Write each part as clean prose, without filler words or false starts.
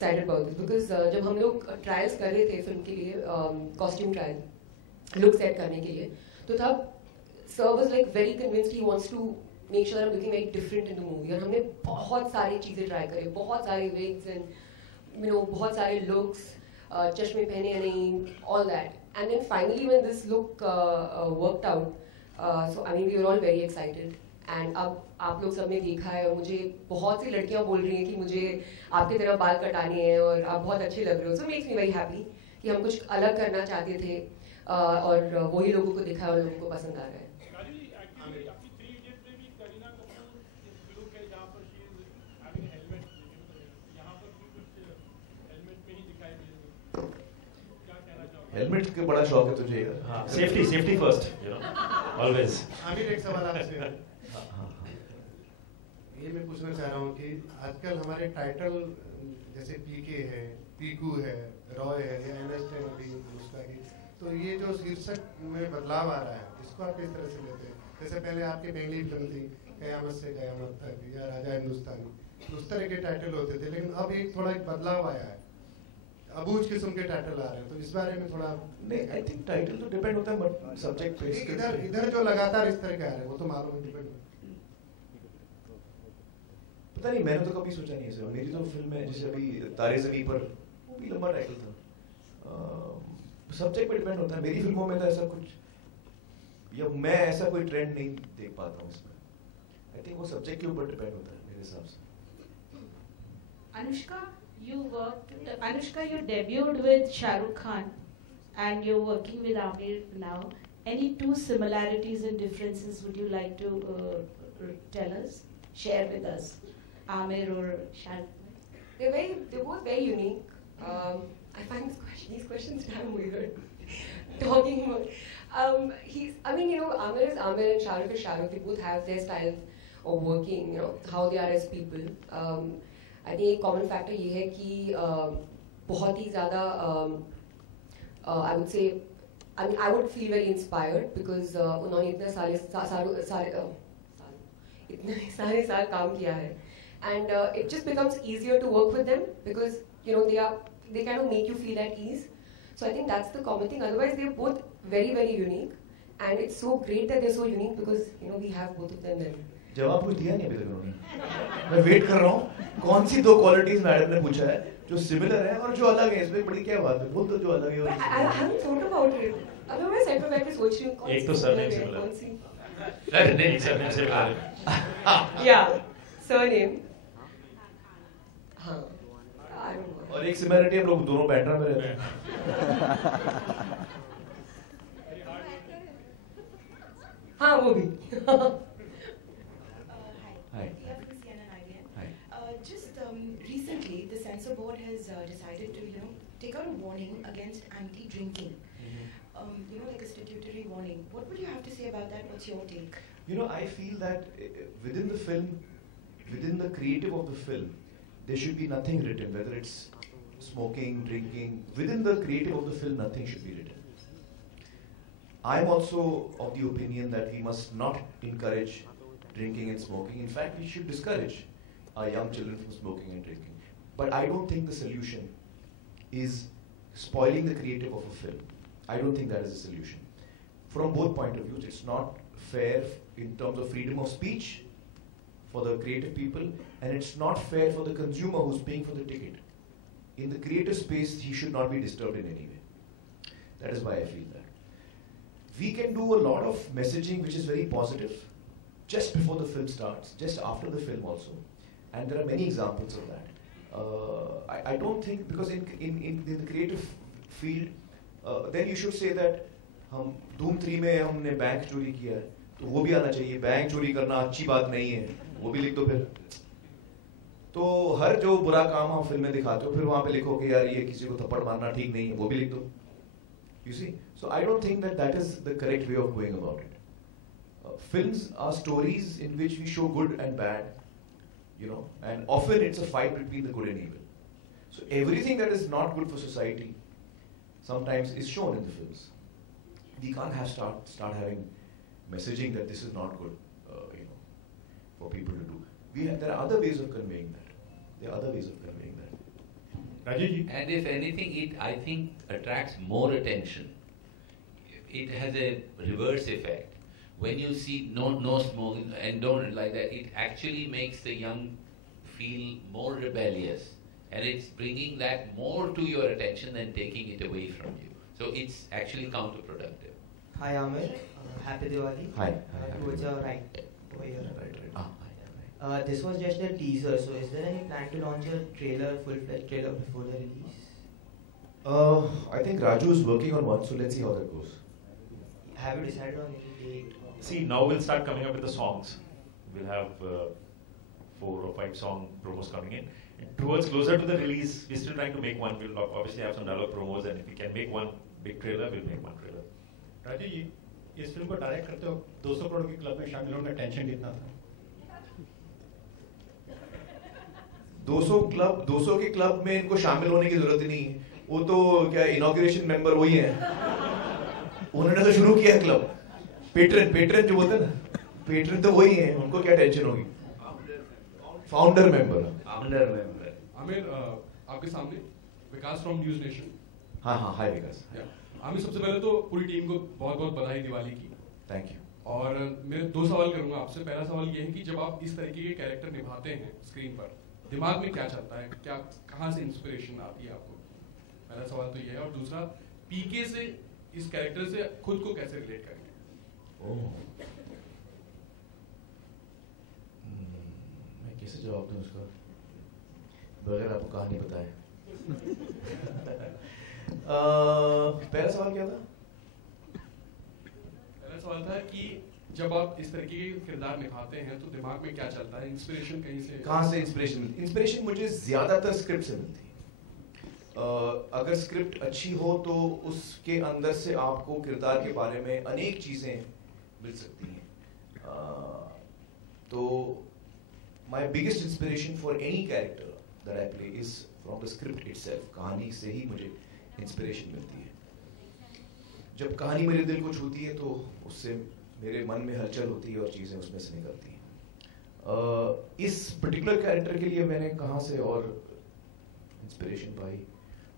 excited about this because जब हम लोग ट्रायल्स कर रहे थे फिल्म के लिए कॉस्ट्यूम ट्रायल लुक सेट करने के लिए तो तब sir was like very convinced he wants to make sure I am looking very different in the movie और हमने बहुत सारी चीज़ें ट्राई करी बहुत सारे विग्स एंड बहुत सारे लुक्स चश्मे पहने या नहीं all that and then finally when this look worked out so I mean we are all very excited and अब आप लोग सबने देखा है और मुझे बहुत सी लड़कियां बोल रही हैं कि मुझे आपकी तरह बाल कटाने हैं और आप बहुत अच्छे लग रहे हो सो मेक्स मी वेरी हैप्पी कि हम कुछ अलग करना चाहते थे और वही लोगों को दिखा और लोगों को पसंद आ रहा है। हेलमेट का बड़ा शौक है तुझे यार। हाँ, सेफ्टी फर्स्ट ऑलवेज। आमिर एक सवाल आपसे ये मैं पूछना चाह रहा हूँ कि आजकल हमारे टाइटल जैसे पीके है, पीकू है, रॉय है या एनएस्ट है अभी उसका की, तो ये जो शीर्षक में बदलाव आ रहा है इसको आप किस तरह से लेते हैं? जैसे पहले आपकी पहली फिल्म थी कयामत से कयामत तक या राजा हिंदुस्तानी, तो उस तरह के टाइटल होते थे, लेकिन अब एक थोड़ा एक बदलाव आया है, अबूझ किस्म के टाइटल आ रहे हैं, तो इस बारे में थोड़ा नहीं आई थिंक टाइटल तो डिपेंड होता है सब्जेक्ट पे। इधर जो लगातार इस तरह के आ रहे हैं वो तो मालूम है डिपेंड। पता नहीं मैंने तो कभी सोचा नहीं है। मेरी तो फिल्म है जैसे अभी तारे ज़मीं पर वो भी लंबा टाइटल था। सब्जेक्ट पे डिपेंड होता है। मेरी फिल्मों में तो ऐसा कुछ या मैं ऐसा कोई ट्रेंड नहीं देख पाता हूँ इसमें। आई थिंक वो सब्जेक्ट के ऊपर डिपेंड होता है मेरे हिसाब से। Anushka, you debuted with Shah Rukh Khan and you're working with Aamir now. Any two similarities and differences would you like to tell us, share with us, Aamir or Shah Rukh? They're both very unique. I find these questions damn weird. Talking about, Aamir is Aamir and Shah Rukh is Shah Rukh. They both have their style of working, how they are as people. I think एक common factor ये है कि बहुत ही ज़्यादा I would say, I would feel very inspired because उन्होंने इतने सारे साल काम किया है, and it just becomes easier to work with them because they kind of make you feel at ease. So I think that's the common thing. Otherwise, they're both very very unique, and it's so great that they're so unique because we have both of them then. जवाब कुछ दिया नहीं अभी तक उन्होंने। मैं wait कर रहा हूँ कौन सी दो क्वालिटीज मैडम ने पूछा है जो सिमिलर है और जो अलग है। इसमें बड़ी क्या बात है, बोल दो जो अलग है। I haven't thought about it. अभी मैं सेट पे बैठ के सोच रही हूँ कौन सी एक तो सरनेम सिमिलर। कौन सी? अरे नहीं, सरनेम सिमिलर है। Yeah, surname. हाँ, I don't know. और एक सिमिलरिटी हम लोग दोनों बैंड्रा में रहते हैं। हाँ वो भी। Hi. Just recently, the censor board has decided to, take out a warning against anti-drinking. Like a statutory warning. What would you have to say about that? What's your take? I feel that within the film, within the creative of the film, there should be nothing written, whether it's smoking, drinking. Within the creative of the film, nothing should be written. I'm also of the opinion that we must not encourage drinking and smoking. In fact, we should discourage our young children from smoking and drinking. But I don't think the solution is spoiling the creative of a film. I don't think that is a solution. From both point of views, it's not fair in terms of freedom of speech for the creative people, and it's not fair for the consumer who's paying for the ticket. In the creative space, he should not be disturbed in any way. That is why I feel that. We can do a lot of messaging which is very positive just before the film starts, just after the film also. And there are many examples of that. I don't think, because in the creative field, then you should say that हम धूम 3 में हमने bank चोरी किया है, तो वो भी आना चाहिए। बैंक चोरी करना अच्छी बात नहीं है, वो भी लिख दो फिर। तो हर जो बुरा काम आप फिल्म में दिखाते हो, फिर वहाँ पे लिखो कि यार ये किसी को थप्पड़ मारना ठीक नहीं है, वो भी लिख दो। You see, so I don't think that is the correct way of going about it. Films are stories in which we show good and bad, and often it's a fight between the good and evil. So everything that is not good for society sometimes is shown in the films. We can't start having messaging that this is not good, for people to do. There are other ways of conveying that. Rajesh ji? And if anything, it I think attracts more attention. It has a reverse effect. When you see no smoking and don't like that, it actually makes the young feel more rebellious, and it's bringing that more to your attention than taking it away from you. So it's actually counterproductive. Hi Amir, happy Diwali. Hi. Towards your right over here. Right. This was just a teaser, so is there any plan to launch a trailer, full-fledged trailer before the release? I think Raju is working on one, so let's see how that goes. Have you decided on any date? See, now we'll start coming up with the songs. We'll have 4 or 5 song promos coming in. And towards closer to the release, we're still trying to make one. We'll obviously have some dialogue promos, and if we can make one big trailer, we'll make one trailer. Raju ji, इस film को direct करते हो 200 करोड़ के club में शामिल होने का tension कितना था? 200 के क्लब में इनको शामिल होने की जरूरत ही नहीं है. वो तो क्या इनॉग्रेशन मेंबर वही है. उन्होंने तो शुरू किया क्लब. पेट्रन जो बोलते हैं ना, पेट्रन तो वही है. उनको क्या टेंशन होगी? Founder member. आमिर, आपके सामने विकास फ्रॉम न्यूज नेशन. हाँ हाय विकास. आमिर, सबसे पहले तो पूरी टीम को बहुत बहुत बधाई दिवाली की. Thank you. और मैं 2 सवाल करूंगा आपसे. पहला सवाल ये है कि जब आप इस तरीके के कैरेक्टर निभाते हैं स्क्रीन पर, दिमाग में क्या चलता है, क्या कहाँ से इंस्पिरेशन आती है आपको? पहला सवाल तो ये है. और दूसरा, पीके से इस कैरेक्टर से खुद को कैसे रिलेट करेंगे? मैं कैसे जवाब दूं उसका बगैर आपको कहानी बताए. पहला सवाल क्या था? पहला सवाल था कि जब आप इस तरीके के किरदार निभाते हैं तो दिमाग में क्या चलता है, इंस्पिरेशन कहीं से? कहाँ से इंस्पिरेशन मिलती? इंस्पिरेशन मुझे ज्यादातर स्क्रिप्ट से मिलती है. अगर स्क्रिप्ट अच्छी हो तो उसके अंदर से आपको किरदार के बारे में अनेक चीजें मिल सकती हैं. तो my biggest inspiration for any character that I play is from the script itself. कहानी से ही मुझे इंस्पिरेशन मिलती है. जब कहानी मेरे दिल को छूती है तो उससे मेरे मन में हलचल होती है और चीजें उसमें से निकलती हैं. इस पर्टिकुलर कैरेक्टर के लिए मैंने कहाँ से और इंस्पिरेशन पाई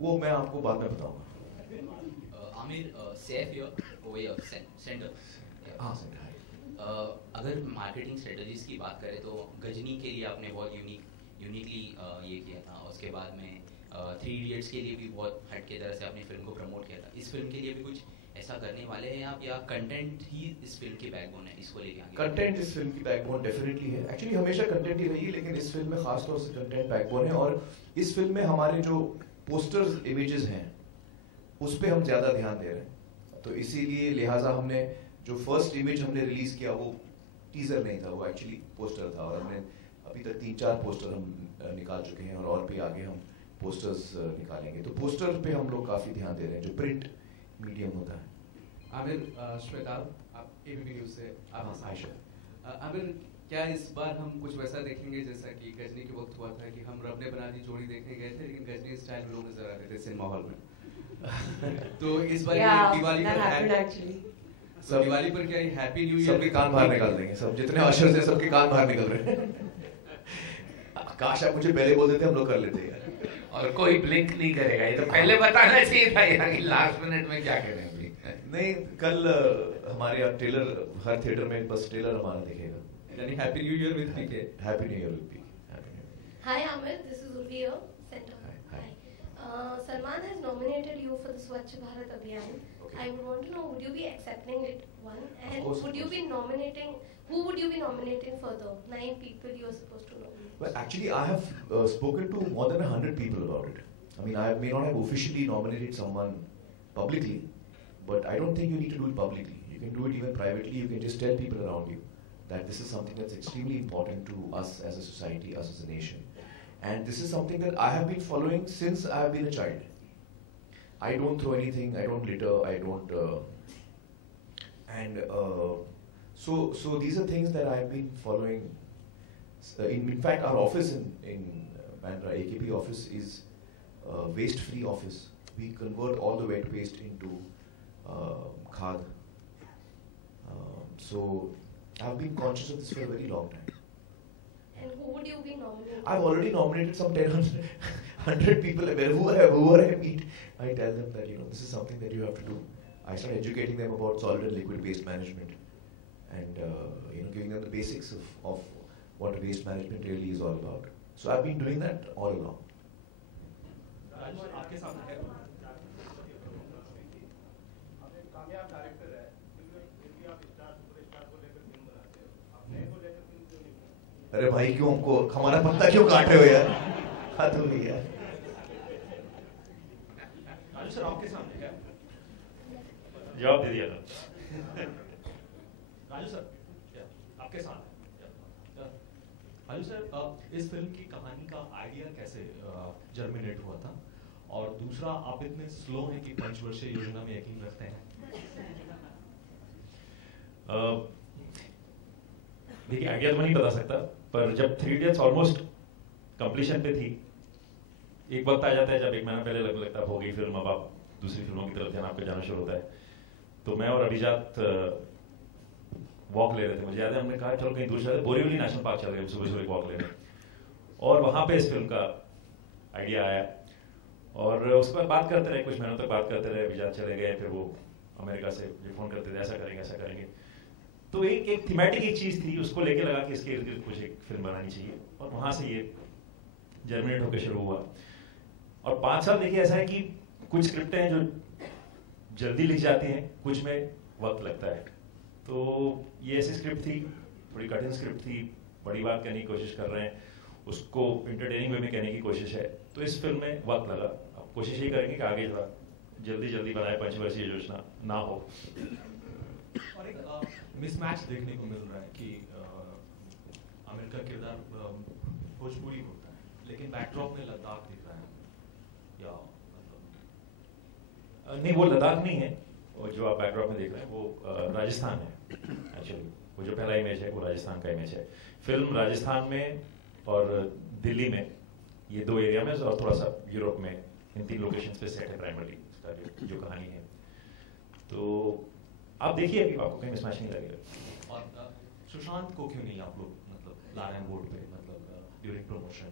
वो मैं आपको बाद में बताऊंगा. Aamir, Saif your centre. हाँ सेंटर. अगर मार्केटिंग स्ट्रेटजीज की बात करें तो गजनी के लिए आपने बहुत यूनिकली ये किया था. उसके बाद में 3 इडियट्स के लिए भी बहुत हटके तरह से अपनी फिल्म को प्रमोट किया था. इस फिल्म के लिए भी कुछ ऐसा करने वाले हैं आप, या कंटेंट ही इस फिल्म की बैकबोन है, इसको लेके आगे? कंटेंट इस फिल्म की बैकबोन डेफिनेटली है. एक्चुअली हमेशा कंटेंट ही रही है, लेकिन इस फिल्म में खास तौर से कंटेंट बैकबोन है. और इस फिल्म में हमारे जो पोस्टर्स इमेजेस हैं उस पे हम ज्यादा ध्यान दे रहे हैं. तो इसीलिए लिहाजा हमने जो फर्स्ट इमेज हमने रिलीज किया वो टीजर नहीं था, वो एक्चुअली पोस्टर था. और हमने अभी तक 3-4 पोस्टर हम निकाल चुके हैं और भी आगे हम पोस्टर्स निकालेंगे. तो पोस्टर पे हम लोग काफी ध्यान दे रहे हैं जो प्रिंट मीडियम होता है. आमिर, श्वेता, आप एबीपी न्यूज़ से. आयशा. आमिर, क्या इस बार हम कुछ वैसा देखेंगे जैसा कि गजनी के वक्त हुआ था कि हम रब ने बना दी जोड़ी देखने गए थे, लेकिन गजनी स्टाइल लोग नजर आ रहे थे सिनेमा हॉल में? तो इस बार दिवाली पर दिवाली पर क्या हैप्पी न्यू ईयर? सबके कान बाहर निकाल देंगे. सब जितने अशर्स हैं सबके कान बाहर निकल रहे हैं. काश आप मुझे पहले बोल देते हम लोग कर लेते हैं. और कोई ब्लिंक नहीं करेगा. ये तो पहले बताना चाहिए था यार कि लास्ट मिनट में क्या करें. नहीं, कल हमारे यहाँ ट्रेलर हर थिएटर में बस ट्रेलर हमारा दिखेगा. यानी happy new year with PK. Happy new year with PK. Hi Amir, this is Urvi here, Center. Hi. Salman has nominated you for the Swachh Bharat Abhiyan. Okay. I would want to know, would you be accepting it, one? And would you be nominating, who would you be nominating further? 9 people you are supposed to nominate. Well, actually I have spoken to more than 100 people about it. I mean, I may not have officially nominated someone publicly, but I don't think you need to do it publicly. You can do it even privately. You can just tell people around you that this is something that's extremely important to us as a society, us as a nation. And this is something that I have been following since I have been a child. I don't throw anything, I don't litter, I don't... So these are things that I have been following. In fact, our office in Bandra, AKP office, is a waste-free office. We convert all the wet waste into khad. So I've been conscious of this for a very long time. And who would you be nominating? I've already nominated some 100. 100 people, whoever I meet, I tell them that, you know, this is something that you have to do. I start educating them about solid and liquid waste management, and you know, giving them the basics of what waste management really is all about. So I've been doing that all along. आपके सामने है अरे भाई क्यों हमको हमारा पत्ता क्यों काट रहे हो यार? हाथ हो गया। राजू सर आपके सामने क्या जवाब दे दिया था। राजू सर आपके सामने राजू सर, इस फिल्म की कहानी का आइडिया कैसे जर्मिनेट हुआ था? और दूसरा, आप इतने स्लो हैं कि पंचवर्षीय योजना में यकीन रखते हैं? देखिए, आइडिया तो मैं नहीं बता सकता, पर जब 3 Idiots ऑलमोस्ट कंप्लीशन पे थी, एक वक्त आ जाता है जब 1 महीना पहले लगता है हो गई फिल्म, अब आप दूसरी फिल्मों की तरफ ध्यान आपका जाना शुरू होता है। तो मैं और अभिजात वॉक ले रहे थे, मुझे याद है हमने कहा चलो कहीं दूर चलते, बोरीवली नेशनल पार्क चल गए सुबह सुबह वॉक लेने, और वहां पे इस फिल्म का आइडिया आया। और उसके बाद बात करते रहे, कुछ महीनों तक बात करते रहे, अभिजात चले गए, फिर वो अमेरिका से फोन करते थे ऐसा करेंगे ऐसा करेंगे। तो एक थीमेटिक एक चीज थी, उसको लेके लगा कि इसके इर्द गिर्द कुछ एक फिल्म बनानी चाहिए, और वहां से ये जर्मिनेट होकर शुरू हुआ। और 5 साल देखिए ऐसा है कि कुछ स्क्रिप्टें हैं जो जल्दी लिख जाती हैं, कुछ में वक्त लगता है। तो ये ऐसी स्क्रिप्ट थी, थोड़ी कठिन स्क्रिप्ट थी, बड़ी बात कहने की कोशिश कर रहे हैं, उसको इंटरटेनिंग वे में कहने की कोशिश है, तो इस फिल्म में वक्त लगा। अब कोशिश ये करेंगे कि आगे थोड़ा जल्दी बनाए, पंचवर्षीय योजना ना हो। और एक मिसमैच देखने को मिल रहा है कि आमिर का किरदार भोजपुरी होता है, लेकिन बैकड्रॉप में लद्दाख दिख रहा है, या नहीं, वो लद्दाख नहीं है, और जो आप बैकड्रॉप में देख रहे हैं वो राजस्थान है। एक्चुअली वो जो पहला इमेज है वो राजस्थान का इमेज है। फिल्म राजस्थान में और दिल्ली में, ये 2 एरिया में, और थोड़ा सा यूरोप में, इन 3 लोकेशंस पे सेट है प्राइमरी जो कहानी है। तो आप देखिए, अभी आपको कहीं मिसमैच नहीं लगेगा। और सुशांत को क्यों नहीं आप लोग मतलब ला रहे हैं बोर्ड पे, मतलब ड्यूरिंग प्रमोशन?